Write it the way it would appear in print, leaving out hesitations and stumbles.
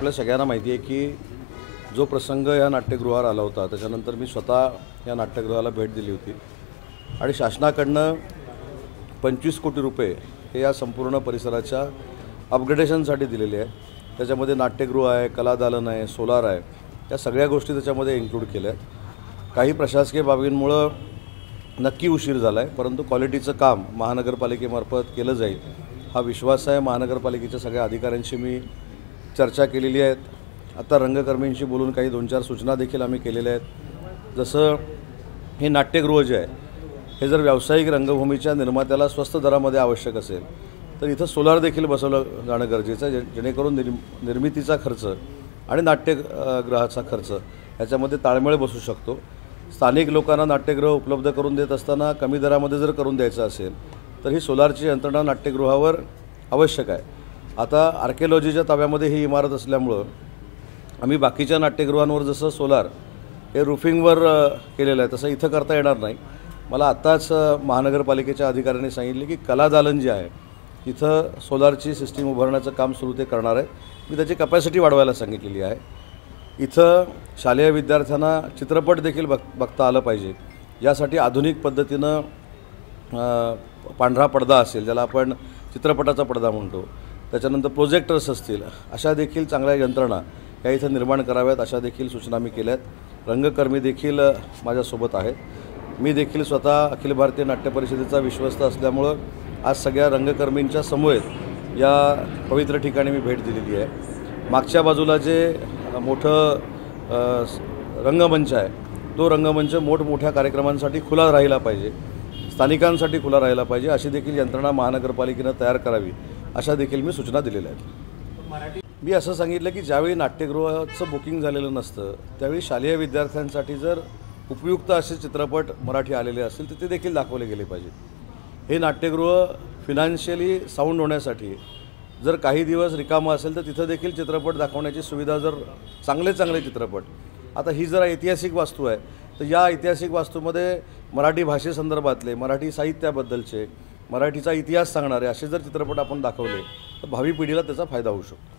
आपल्या सगळ्यांना माहिती आहे की जो प्रसंग या नाट्यगृहावर आला होता त्याच्यानंतर मी स्वतः या नाट्यगृहाला भेट दिली होती आणि शासनाकडनं 25 कोटी रुपये हे या संपूर्ण परिसराच्या अपग्रेडेशनसाठी दिलेले आहे। त्याच्यामध्ये नाट्यगृह आहे, कलादालन आहे, सोलार आहे, या सगळ्या गोष्टी त्याच्यामध्ये इन्क्लूड केल्या आहेत। काही प्रशासकीय बाबींमुळे नक्की उशीर झाला आहे, परंतु क्वालिटीचं काम महानगरपालिकेमार्फत केलं जाईल हा विश्वास आहे। महानगरपालिकेच्या सगळ्या अधिकाऱ्यांशी मी चर्चा केलेली आहे। आता रंगकर्मींशी बोलून काही 2-4 सूचना देखील आम्ही केलेल्या आहेत। जसं हे नाट्यगृह जे आहे हे जर व्यावसायिक रंगभूमीच्या निर्मात्याला स्वस्त दरामध्ये आवश्यक असेल तर इथं सोलार देखील बसवलं जाणं गरजेचं आहे, जेणेकरून निर्मितीचा खर्च आणि नाट्यगृहाचा खर्च याच्यामध्ये ताळमेळ बसू शकतो। स्थानिक लोकांना नाट्यगृह उपलब्ध करून देत असताना कमी दरामध्ये जर करून द्यायचं असेल तर ही सोलारची यंत्रणा नाट्यगृहावर आवश्यक आहे। आता आर्किओलॉजीच्या ताब्यामध्ये ही इमारत असल्यामुळं आम्ही बाकीच्या नाट्यगृहांवर जसं सोलार हे रूफिंगवर केलेलं आहे तसं इथं करता येणार नाही। मला आत्ताच महानगरपालिकेच्या अधिकाऱ्यांनी सांगितले की कलादालन जे आहे तिथं सोलारची सिस्टीम उभारण्याचं काम सुरू ते करणार आहे। मी त्याची कॅपॅसिटी वाढवायला सांगितलेली आहे। इथं शालेय विद्यार्थ्यांना चित्रपट देखील बघता आलं पाहिजे, यासाठी आधुनिक पद्धतीनं पांढरा पडदा असेल, ज्याला आपण चित्रपटाचा पडदा म्हणतो, त्याच्यानंतर प्रोजेक्टर्स असतील, अशा देखील चांगल्या यंत्रणा या इथं निर्माण कराव्यात अशा देखील सूचना मी केल्या आहेत। रंगकर्मी देखील माझ्यासोबत आहेत। मी देखील स्वतः अखिल भारतीय नाट्य परिषदेचा विश्वस्त असल्यामुळं आज सगळ्या रंगकर्मींच्या समवेत या पवित्र ठिकाणी मी भेट दिलेली आहे। मागच्या बाजूला जे मोठं रंगमंच आहे तो रंगमंच मोठमोठ्या कार्यक्रमांसाठी खुला राहिला पाहिजे, स्थानिकांसाठी खुला राहिला पाहिजे, अशी देखील यंत्रणा महानगरपालिकेनं तयार करावी अशा देखील मी सूचना दिलेल्या आहेत। मी असं सांगितलं की ज्यावेळी नाट्यगृहाचं बुकिंग झालेलं नसतं त्यावेळी शालेय विद्यार्थ्यांसाठी जर उपयुक्त असे चित्रपट मराठी आलेले असतील तर ते देखील दाखवले गेले पाहिजेत। हे नाट्यगृह फिनान्शियली साऊंड होण्यासाठी जर काही दिवस रिकामं असेल तर तिथं देखील चित्रपट दाखवण्याची सुविधा, जर चांगले चित्रपट, आता ही जर ऐतिहासिक वास्तू आहे तर या ऐतिहासिक वास्तूमध्ये मराठी भाषेसंदर्भातले, मराठी साहित्याबद्दलचे, मराठीचा इतिहास सांगणारे असे जर चित्रपट आपण दाखवले तर भावी पिढीला त्याचा फायदा होऊ शकतो।